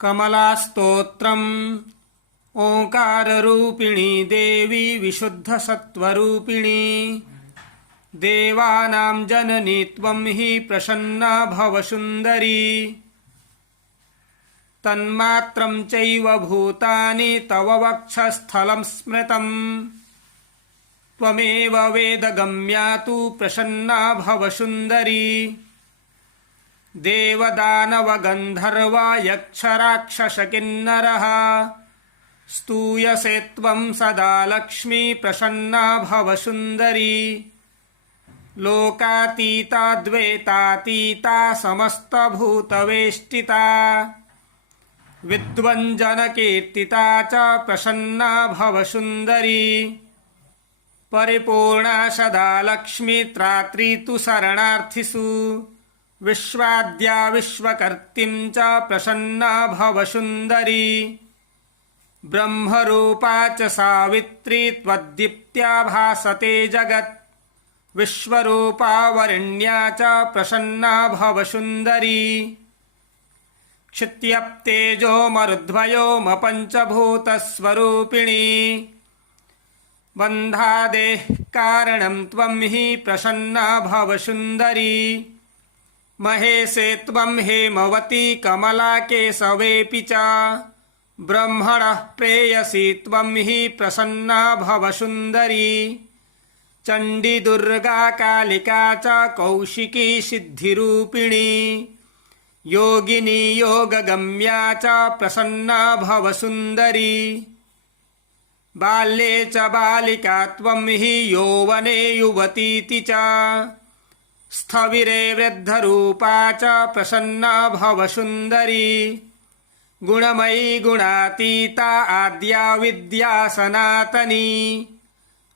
कमलास्तोत्रम् ओंकाररूपिणी देवी विशुद्धसत्त्वरूपिणी देवानां जननी त्वं हि प्रसन्ना भवसुन्दरी तन्मात्रं चैव भूतानि तव वक्षस्थलं स्मृतम् त्वमेव वेदगम्या तु प्रसन्ना भवसुन्दरी देवदानवगन्धर्व यक्षराक्षसकिन्नरः स्तूयसे त्वं सदा लक्ष्मी प्रसन्ना भवसुन्दरी लोकातीता द्वैतातीता समस्तभूतवेष्टिता विद्वञ्जनकीर्तिता च प्रसन्ना भवसुन्दरी परिपूर्णा सदा लक्ष्मी त्रात्री तु शरणार्थिषु विश्वाद्या विश्वकर्त्रीं च प्रसन्ना भवसुन्दरी ब्रह्मरूपा च सावित्री त्वद्दीप्त्या भासते जगत् विश्वरूपा वरेण्या च प्रसन्ना भवसुन्दरी क्षित्यप्तेजो मरुद्वयोमपञ्चभूतस्वरूपिणी बन्धादेः कारणं त्वं हि प्रसन्ना भवसुन्दरी महेशे त्वं हेमवती कमलाकेशवेऽपि च ब्रह्मणः प्रेयसी त्वं हि प्रसन्ना भवसुन्दरी चण्डी दुर्गा कालिका च कौशिकी सिद्धिरूपिणी योगिनी योगगम्या च प्रसन्ना भवसुन्दरी बाल्ये च बालिका त्वं हि यौवने युवतीति च स्थविरे वृद्धरूपा च प्रसन्ना भवसुन्दरी गुणमयी गुणातीता आद्या विद्या सनातनी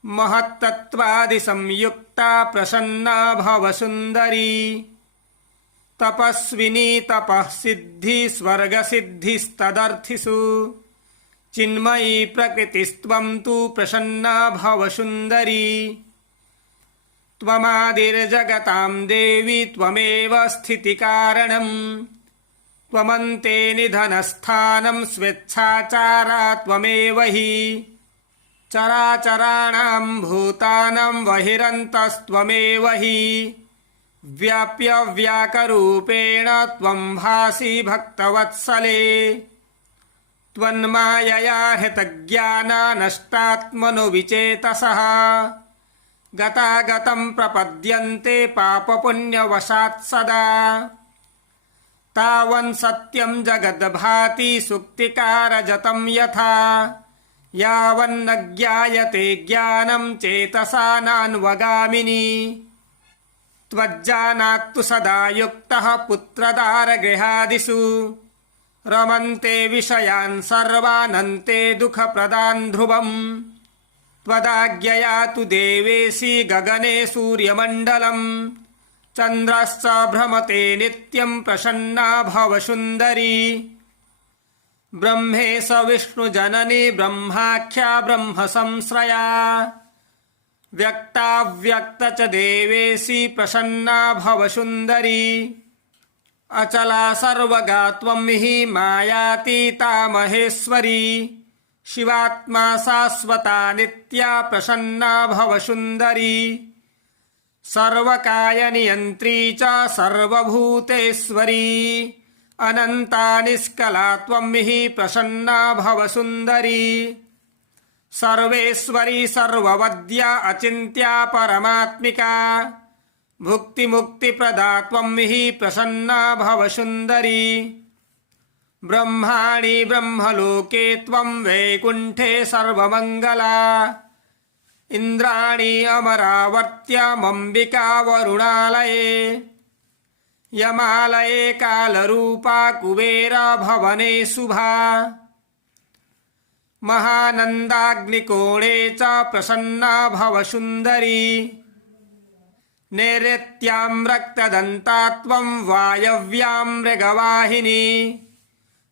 महत्तत्त्वादिसंयुक्ता प्रसन्ना भवसुन्दरी तपस्विनी तपः सिद्धि स्वर्गसिद्धिस्तदर्थिषु चिन्मयी प्रकृतिस्त्वं तु प्रसन्ना भवसुन्दरी त्वमादिर्जगतां देवी त्वमेव स्थितिकारणम् त्वमन्ते निधनस्थानं स्वेच्छाचारा त्वमेव हि चराचराणां भूतानां बहिरन्तस्त्वमेव हि व्याप्य व्याकरूपेण त्वं भासि भक्तवत्सले त्वन्मायया हृतज्ञाना नष्टात्मनो विचेतसः गतागतं प्रपद्यन्ते पापपुण्यवशात् सदा तावन् सत्यं जगद्भाति सुक्तिकारजतं यथा यावन्न ज्ञायते ज्ञानं चेतसा नान्वगामिनी त्वज्जानात्तु सदा युक्तः पुत्रदारगृहादिषु रमन्ते विषयान् सर्वानन्ते दुःखप्रदान् ध्रुवम् त्वदाज्ञया तु देवेशि गगने सूर्यमण्डलम् चन्द्रश्च भ्रमते नित्यं प्रसन्ना भवसुन्दरी ब्रह्मेश विष्णुजननी ब्रह्माख्या ब्रह्मसंश्रया व्यक्ताव्यक्त च देवेशि प्रसन्ना भवसुन्दरी अचला सर्वगा त्वं हि मायातीता महेश्वरी शिवात्मा शाश्वता नित्या प्रसन्ना भवसुन्दरी सर्वकायनियन्त्री च सर्वभूतेश्वरी अनन्ता निष्कला त्वं हि प्रसन्ना भवसुन्दरी सर्वेश्वरी सर्ववद्या अचिन्त्या परमात्मिका भुक्तिमुक्तिप्रदा त्वं हि प्रसन्ना भवसुन्दरी ब्रह्माणि ब्रह्मलोके त्वं वैकुण्ठे सर्वमङ्गला इन्द्राणि अमरावर्त्यामम्बिका वरुणालये यमालये कालरूपा कुबेरा भवने शुभा महानन्दाग्निकोणे च प्रसन्ना भवसुन्दरी नैऋत्यां रक्तदन्ता त्वं वायव्यां मृगवाहिनी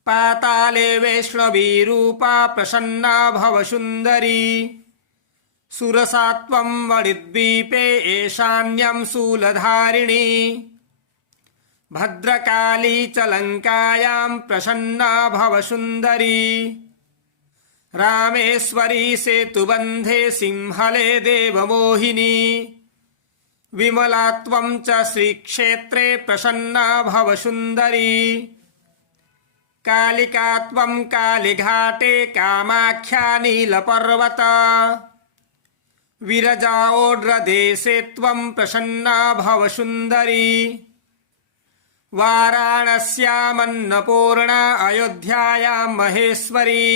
पाताले वैष्णवीरूपा प्रसन्ना भवसुन्दरी सुरसा त्वं वणिद्वीपे ईशान्यं शूलधारिणी भद्रकाली च लङ्कायां प्रसन्ना भव सुन्दरी रामेश्वरी सेतुबन्धे सिंहले देवमोहिनी विमला त्वं च श्रीक्षेत्रे प्रसन्ना भव सुन्दरी कालिका त्वं कालीघाटे कामाख्या नीलपर्वत विरजाओड्रदेशे त्वं प्रसन्ना भव सुन्दरी वाराणस्यामन्नपूर्णा अयोध्यायां महेश्वरी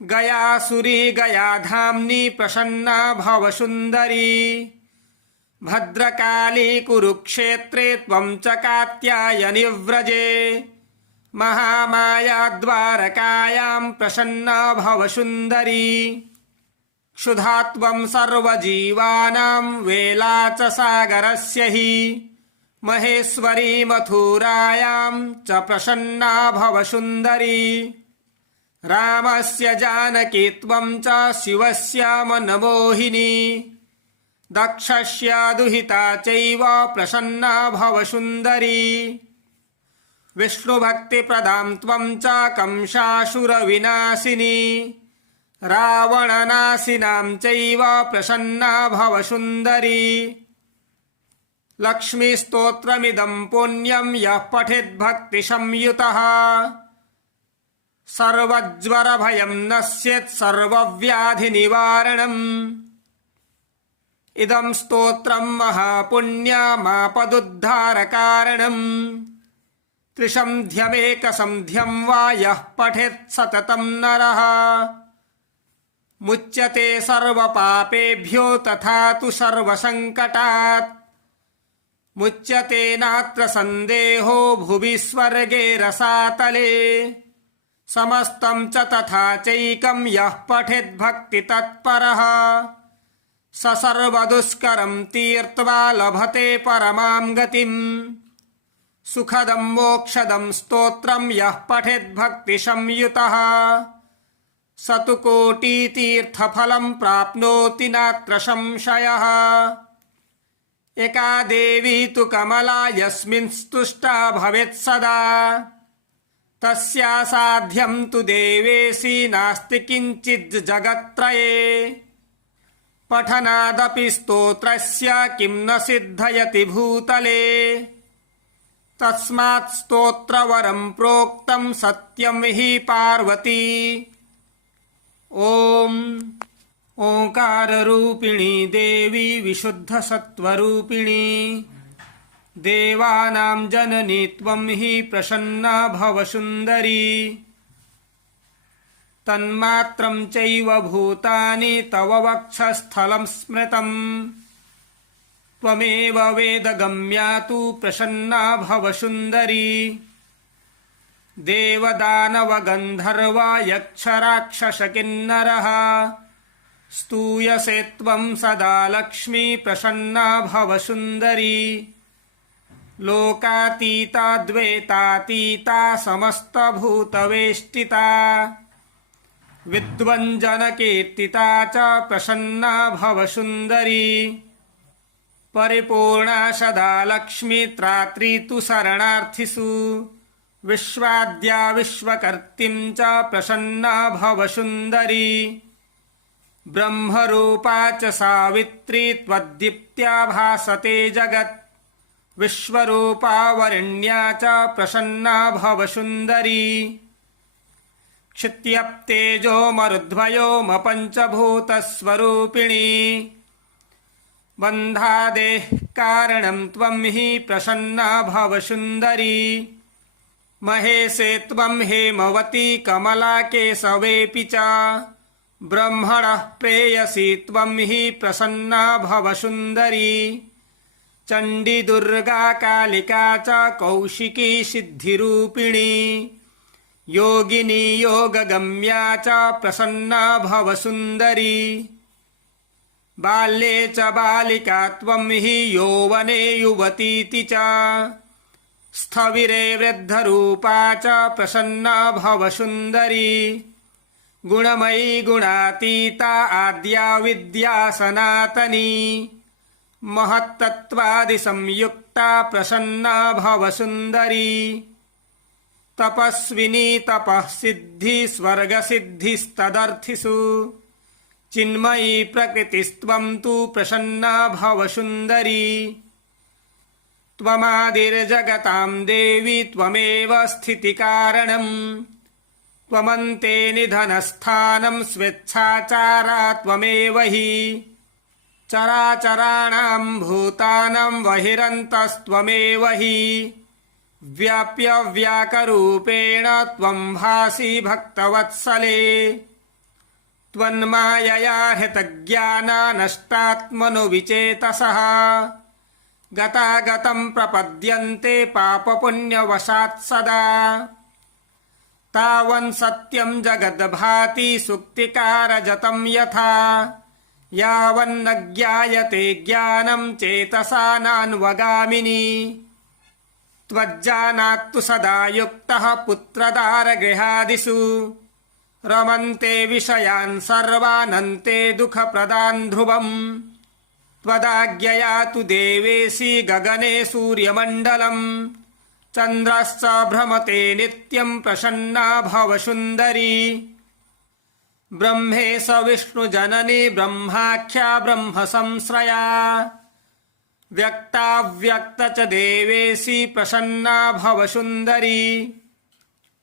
गयासुरी गयाधाम्नी प्रसन्ना भव सुन्दरी भद्रकाली कुरुक्षेत्रे त्वं च कात्यायनी व्रजे महामाया द्वारकायां प्रसन्ना भव सुन्दरी क्षुधा त्वं सर्वजीवानां वेला च सागरस्य हि महेश्वरी मथुरायां च प्रसन्ना भव सुन्दरी रामस्य जानकी त्वं च शिवस्य मनमोहिनी दक्षस्य दुहिता चैव प्रसन्ना भव सुन्दरी विष्णुभक्तिप्रदां त्वं च कंसासुरविनाशिनी रावणनाशिनां चैव प्रसन्ना भव सुन्दरी लक्ष्मीस्तोत्रमिदं पुण्यं यः पठेद्भक्तिसंयुतः सर्वज्वरभयं नश्येत् सर्वव्याधिनिवारणम् इदं स्तोत्रं महापुण्यमापदुद्धारकारणम् त्रिसन्ध्यमेकसन्ध्यं वा यः पठेत् सततं नरः मुच्यते सर्वपापेभ्यो तथा तु सर्वसङ्कटात् मुच्यते नात्र सन्देहो भुवि स्वर्गे रसातले समस्तं च तथा चैकं यः पठेद्भक्तितत्परः स सर्वदुष्करं तीर्त्वा लभते परमां गतिम् सुखदं मोक्षदं स्तोत्रं यः पठेद्भक्तिसंयुतः स तु कोटितीर्थफलं प्राप्नोति नात्र संशयः एका देवी तु कमला यस्मिन् स्तुष्टा भवेत् सदा तस्या साध्यं तु देवेशी नास्ति किञ्चित् जगत्त्रये पठनादपि स्तोत्रस्य किं न सिद्धयति भूतले तस्मात् स्तोत्रवरं प्रोक्तं सत्यं हि पार्वती ॐ ओंकाररूपिणी देवी विशुद्धसत्त्वरूपिणी देवानां जननी त्वं हि प्रसन्ना भव सुन्दरी तन्मात्रं चैव भूतानि तव वक्षस्थलं स्मृतम् त्वमेव वेदगम्या तु प्रसन्ना भव सुन्दरी देवदानवगन्धर्व यक्षराक्षसकिन्नरः स्तूयसे त्वं सदा लक्ष्मी प्रसन्ना भव सुन्दरी लोकातीता द्वैतातीता समस्तभूतवेष्टिता विद्वञ्जनकीर्तिता च प्रसन्ना भव सुन्दरी परिपूर्णा सदा लक्ष्मी त्रात्री तु शरणार्थिषु विश्वाद्या विश्वकर्त्रीं च प्रसन्ना भव सुन्दरी ब्रह्मरूपा च सावित्री त्वद्दीप्त्या भासते जगत् विश्वरूपा वरेण्या च प्रसन्ना भव सुन्दरी क्षित्यप्तेजो मरुद्वयोमपञ्चभूतस्वरूपिणी बन्धादेः कारणं त्वं हि प्रसन्ना भव सुन्दरी महेशे त्वं हेमवती कमला केशवेऽपि च ब्रह्मणः प्रेयसी त्वं हि प्रसन्ना भव सुन्दरी चण्डी दुर्गा कालिका च कौशिकी सिद्धिरूपिणी योगिनी योगगम्या च प्रसन्ना भव सुन्दरी बाल्ये च बालिका त्वं हि यौवने युवतीति च स्थविरे वृद्धरूपा च प्रसन्ना भव सुन्दरी गुणमयी गुणातीता आद्या विद्या सनातनी महत्तत्त्वादिसंयुक्ता नष्टा प्रसन्ना भवसुन्दरी तपस्विनी तपः सिद्धि स्वर्गसिद्धिस्तदर्थिषु चिन्मयी प्रकृतिस्त्वं तु प्रसन्ना भवसुन्दरी त्वमादिर्जगतां देवी त्वमेव स्थितिकारणम् त्वमन्ते निधनस्थानं स्वेच्छाचारा त्वमेव हि चराचराणां भूतानां बहिरन्तस्त्वमेव हि व्याप्य व्याकरूपेण त्वं भासि भक्तवत्सले त्वन्मायया हृतज्ञाना नष्टात्मनो विचेतसः गतागतं प्रपद्यन्ते पापपुण्यवशात् सदा तावन् सत्यं जगद्भाति सुक्तिकारजतं यथा यावन्न ज्ञायते ज्ञानं चेतसा नान्वगामिनी त्वज्जानात्तु सदा युक्तः पुत्रदारगृहादिषु रमन्ते विषयान् सर्वानन्ते दुःखप्रदान् ध्रुवम् त्वदाज्ञया तु देवेशि गगने सूर्यमण्डलम् चन्द्रश्च भ्रमते नित्यं प्रसन्ना भवसुन्दरी ब्रह्मेश विष्णुजननी ब्रह्माख्या ब्रह्मसंश्रया व्यक्ताव्यक्त च देवेशि प्रसन्ना भवसुन्दरी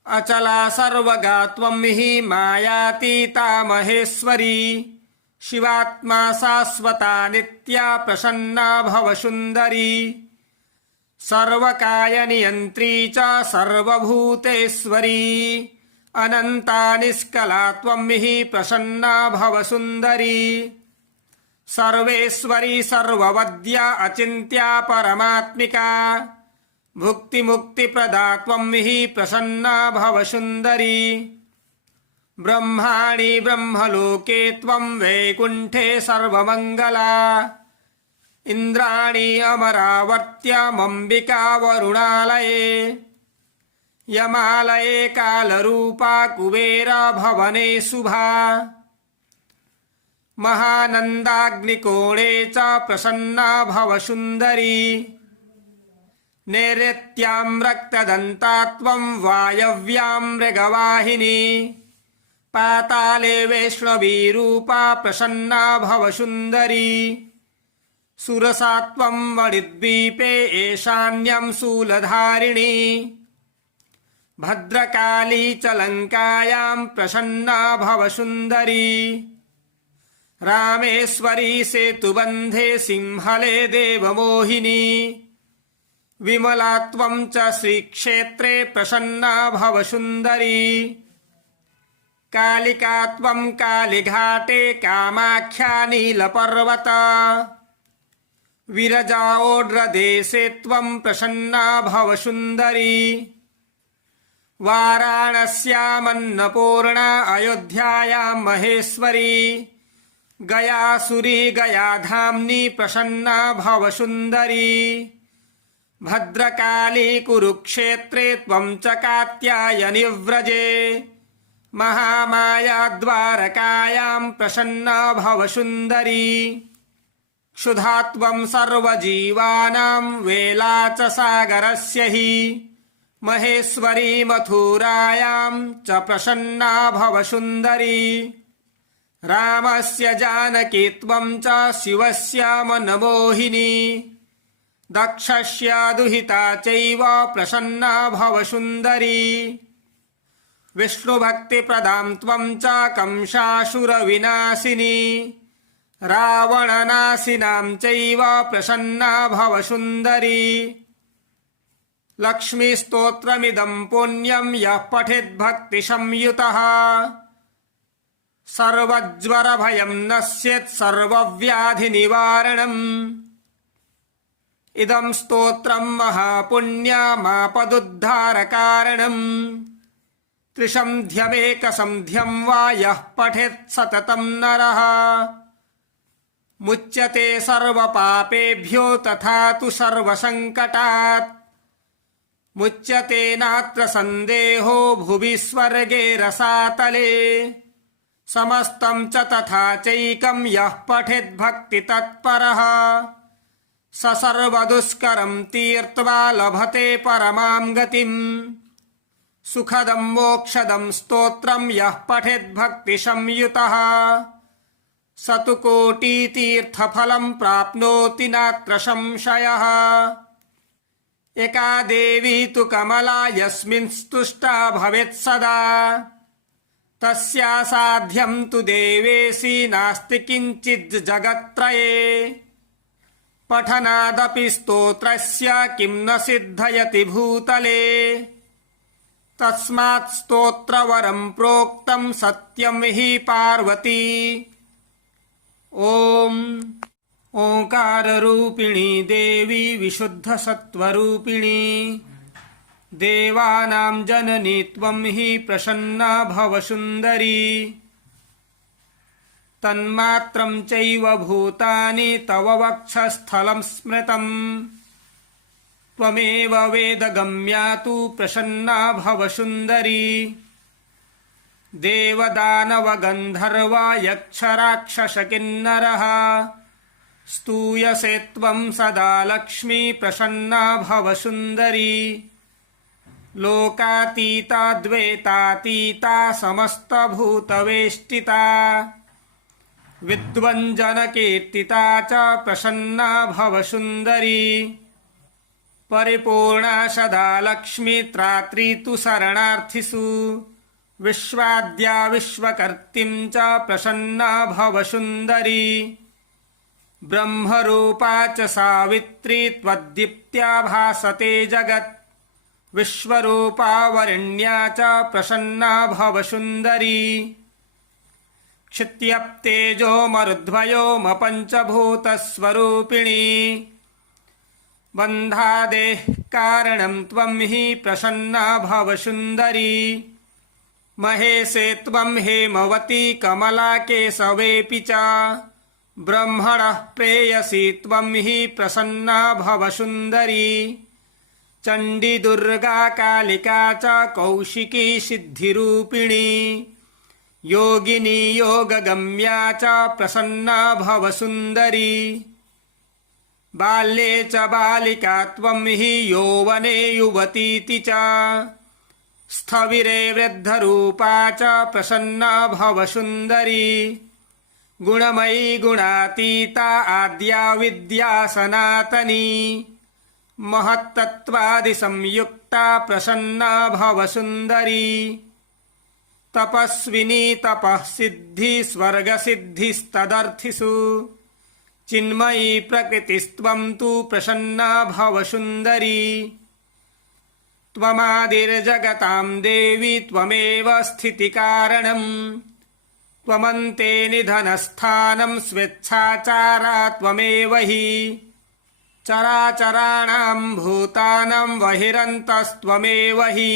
अचला सर्वगा त्वं हि मायातीता महेश्वरी शिवात्मा शाश्वता नित्या प्रसन्ना भवसुन्दरी सर्वकायनियन्त्री च सर्वभूतेश्वरी अनन्ता निष्कला त्वं हि प्रसन्ना भवसुन्दरी सर्वेश्वरी सर्ववद्या अचिन्त्या परमात्मिका भुक्तिमुक्तिप्रदा त्वं हि प्रसन्ना भवसुन्दरी ब्रह्माणि ब्रह्मलोके त्वं वैकुण्ठे सर्वमङ्गला इन्द्राणि अमरावर्त्यमम्बिका वरुणालये यमालये कालरूपा कुबेर भवने शुभा महानन्दाग्निकोणे च प्रसन्ना भवसुन्दरी नैऋत्यां रक्तदन्ता त्वं वायव्यां मृगवाहिनी पाताले वैष्णवीरूपा प्रसन्ना भवसुन्दरी सुरसा त्वं मणिद्वीपे ईशान्यं शूलधारिणी भद्रकाली च लङ्कायां प्रसन्ना भवसुन्दरी रामेश्वरी सेतुबन्धे सिंहले देवमोहिनी विमला त्वं च श्रीक्षेत्रे प्रसन्ना भवसुन्दरी कालिका त्वं कालीघाटे कामाख्या नीलपर्वत विरजाओड्रदेशे त्वं प्रसन्ना भवसुन्दरी वाराणस्यामन्नपूर्णा अयोध्यायां महेश्वरी गयासुरी गयाधाम्नि प्रसन्ना भवसुन्दरी भद्रकाली कुरुक्षेत्रे त्वं च कात्यायनि व्रजे महामाया द्वारकायां प्रसन्ना भवसुन्दरी क्षुधा त्वं सर्वजीवानां वेला च सागरस्य हि महेश्वरी मथुरायां च प्रसन्ना भवसुन्दरी रामस्य जानकी त्वं च शिवस्य मनमोहिनी दक्षस्य दुहिता चैव प्रसन्ना भवसुन्दरी विष्णुभक्तिप्रदां त्वं च कंसासुरविनाशिनी रावणनाशिनां चैव प्रसन्ना भवसुन्दरी लक्ष्मीस्तोत्रमिदं पुण्यं यः पठेद्भक्तिसंयुतः सर्वज्वरभयं नश्येत् सर्वव्याधिनिवारणम् इदं स्तोत्रं महापुण्यमापदुद्धारकारणम् त्रिसन्ध्यमेकसन्ध्यं वा यः पठेत् सततं नरः मुच्यते सर्वपापेभ्यो तथा तु सर्वसङ्कटात् मुच्यते नात्र सन्देहो भुवि स्वर्गे रसातले समस्तं च तथा चैकं यः पठेद्भक्तितत्परः स सर्वदुष्करं तीर्त्वा लभते परमां गतिम् सुखदं मोक्षदं स्तोत्रं यः पठेद्भक्तिसंयुतः स तु कोटितीर्थफलं प्राप्नोति नात्र संशयः। एका देवी तु कमला यस्मिन् स्तुष्टा भवेत् सदा तस्या साध्यं तु देवेशी नास्ति किञ्चित् जगत्त्रये पठनादपि स्तोत्रस्य किं न सिद्धयति भूतले तस्मात् स्तोत्रवरं प्रोक्तं सत्यं हि पार्वती। ॐ ओंकाररूपिणी देवी विशुद्धसत्त्वरूपिणी देवानां जननी त्वं हि प्रसन्ना भव सुन्दरी तन्मात्रं चैव भूतानि तव वक्षस्थलं स्मृतम् त्वमेव वेदगम्या तु प्रसन्ना भव सुन्दरी देवदानवगन्धर्वा यक्षराक्षसकिन्नरः स्तूयसे त्वं सदा लक्ष्मी प्रसन्ना भव सुन्दरी लोकातीता द्वैतातीता समस्तभूतवेष्टिता विद्वञ्जनकीर्तिता च प्रसन्ना भव सुन्दरी परिपूर्णा सदा लक्ष्मी त्रात्री तु शरणार्थिषु विश्वाद्या विश्वकर्त्रीं च प्रसन्ना भव सुन्दरी ब्रह्मरूपा च सावित्री त्वद्दीप्त्या भासते जगत् विश्वरूपा वरेण्या च प्रसन्ना भव सुन्दरी क्षित्यप्तेजो मरुद्वयोमपञ्चभूतस्वरूपिणी बन्धादेः कारणं त्वं हि प्रसन्ना भव सुन्दरी महेशे त्वं हेमवती कमला केशवेऽपि च ब्रह्मणः प्रेयसी त्वं हि प्रसन्ना भव सुन्दरी चण्डी दुर्गा कालिका च कौशिकी सिद्धिरूपिणी योगिनी योगगम्या च प्रसन्ना भव सुन्दरी बाल्ये च बालिका त्वं हि यौवने युवतीति च स्थविरे वृद्धरूपा च प्रसन्ना भव सुन्दरी गुणमयी गुणातीता आद्या विद्या सनातनी महत्तत्त्वादिसंयुक्ता प्रसन्ना भव सुन्दरी तपस्विनी तपः सिद्धि स्वर्गसिद्धिस्तदर्थिषु चिन्मयी प्रकृतिस्त्वं तु प्रसन्ना भव सुन्दरी त्वमादिर्जगतां देवी त्वमेव स्थितिकारणम् त्वमन्ते निधनस्थानं स्वेच्छाचारा त्वमेव हि चराचराणां भूतानां बहिरन्तस्त्वमेव हि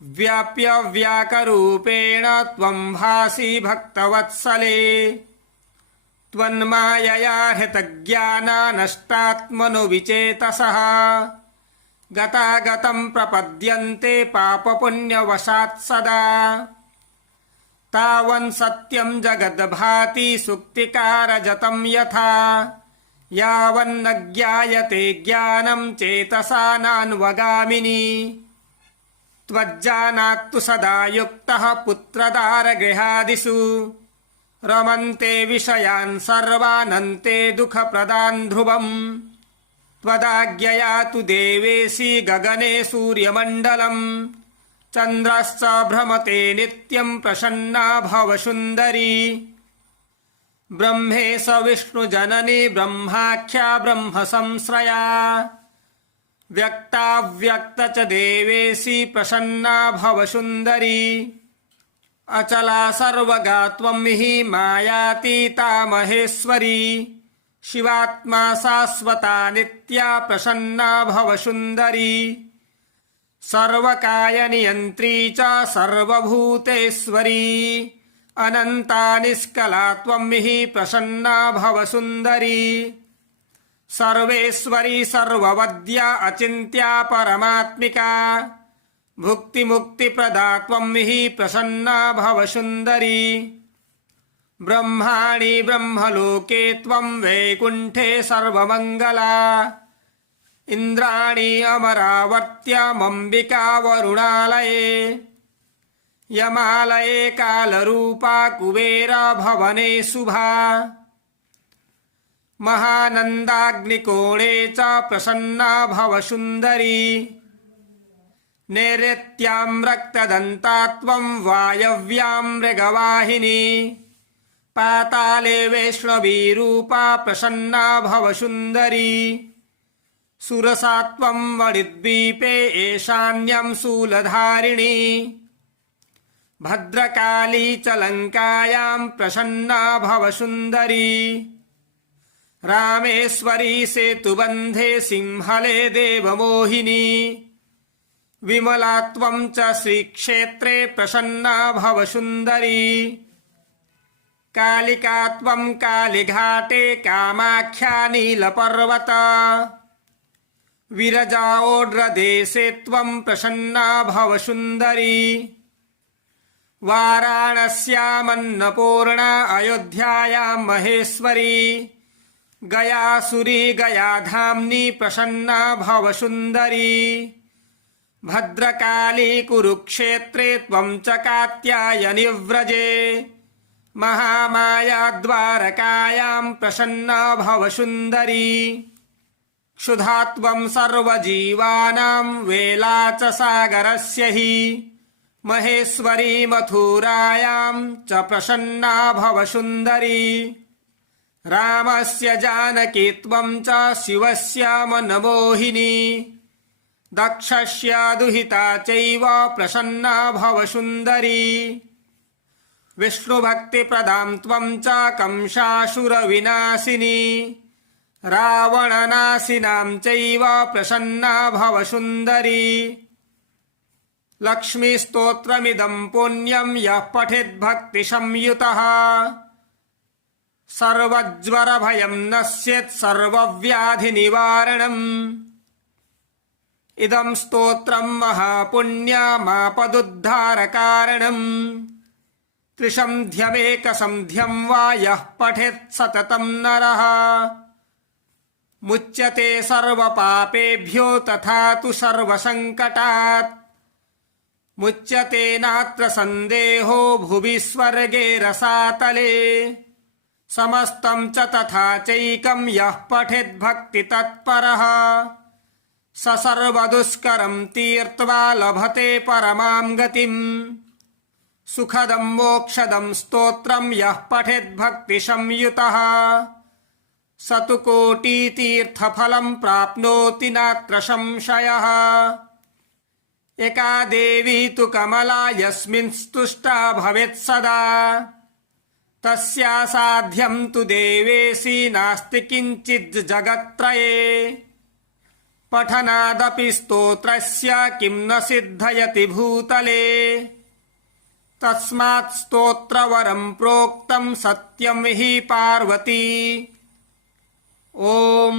व्याप्य व्याकरूपेण त्वं भासि भक्तवत्सले त्वन्मायया हृतज्ञाना नष्टात्मनो विचेतसः गतागतं प्रपद्यन्ते पापपुण्यवशात् सदा तावन् सत्यं जगद्भाति सुक्तिकारजतं यथा यावन्न ज्ञायते ज्ञानं चेतसा नान्वगामिनी त्वज्जानात्तु सदा युक्तः पुत्रदारगृहादिषु रमन्ते विषयान् सर्वानन्ते दुःखप्रदान् ध्रुवम् त्वदाज्ञया तु देवेशी गगने सूर्यमण्डलम् चन्द्रश्च भ्रमते नित्यं प्रसन्ना भव सुन्दरी ब्रह्मेश विष्णुजननी ब्रह्माख्या ब्रह्मसंश्रया व्यक्ताव्यक्त च देवेशी प्रसन्ना भव सुन्दरी अचला सर्वगा त्वं हि मायातीता महेश्वरी शिवात्मा शाश्वता नित्या प्रसन्ना भव सुन्दरी सर्वकायनियन्त्री च सर्वभूतेश्वरी अनन्ता निष्कला त्वं हि प्रसन्ना भव सुन्दरी सर्वेश्वरी सर्ववद्या अचिन्त्या परमात्मिका भुक्तिमुक्तिप्रदा त्वं हि प्रसन्ना भव सुन्दरी ब्रह्माणि ब्रह्मलोके त्वं वैकुण्ठे सर्वमङ्गला इन्द्राणि अमरावर्त्यमम्बिका वरुणालये यमालये कालरूपा कुबेरा भवने शुभा महानन्दाग्निकोणे च प्रसन्ना भवसुन्दरी नैऋत्यां रक्तदन्ता त्वं वायव्यां मृगवाहिनी पाताले वैष्णवीरूपा प्रसन्ना भवसुन्दरी सुरसा त्वं मणिद्वीपे ईशान्यं शूलधारिणी भद्रकाली च लङ्कायां प्रसन्ना भवसुन्दरी रामेश्वरी सेतुबन्धे सिंहले देवमोहिनी विमला त्वं च श्रीक्षेत्रे प्रसन्ना भवसुन्दरी कालिका त्वं कालीघाटे कामाख्या नीलपर्वत विरजा ओड्रदेशे त्वं प्रसन्ना भवसुन्दरी वाराणस्यामन्नपूर्णा अयोध्यायां महेश्वरी गयासुरी गयाधाम्नी प्रसन्ना भवसुन्दरी भद्रकाली कुरुक्षेत्रे त्वं च कात्यायनी व्रजे महामाया द्वारकायां प्रसन्ना भवसुन्दरी क्षुधा त्वं सर्वजीवानां वेला च सागरस्य हि महेश्वरी मथुरायां च प्रसन्ना भवसुन्दरी रामस्य जानकी त्वं च शिवस्य मनमोहिनी दक्षस्य दुहिता चैव प्रसन्ना भवसुन्दरी विष्णुभक्तिप्रदां त्वं च कंसासुरविनाशिनी रावणनाशिनां चैव प्रसन्ना भवसुन्दरी लक्ष्मीस्तोत्रमिदं पुण्यं यः पठेद्भक्तिसंयुतः सर्वज्वरभयं नश्येत् सर्वव्याधिनिवारणम् इदं स्तोत्रं महापुण्यमापदुद्धारकारणम् त्रिसन्ध्यमेकसन्ध्यं वा यः पठेत् सततं नरः मुच्यते सर्वपापेभ्यो तथा तु सर्वसङ्कटात् मुच्यते नात्र सन्देहो भुवि स्वर्गे रसातले समस्तं च तथा चैकं यः पठेद्भक्तितत्परः स सर्वदुष्करं तीर्त्वा लभते परमां गतिम् सुखदं मोक्षदं स्तोत्रं यः पठेद्भक्तिसंयुतः स तु कोटितीर्थफलं प्राप्नोति नात्र संशयः एका देवी तु कमला यस्मिन् स्तुष्टा भवेत् सदा तस्यासाध्यं तु देवेशी नास्ति किञ्चित् जगत्त्रये पठनादपि स्तोत्रस्य किं न सिद्धयति भूतले तस्मात् स्तोत्रवरं प्रोक्तं सत्यं हि पार्वती। ॐ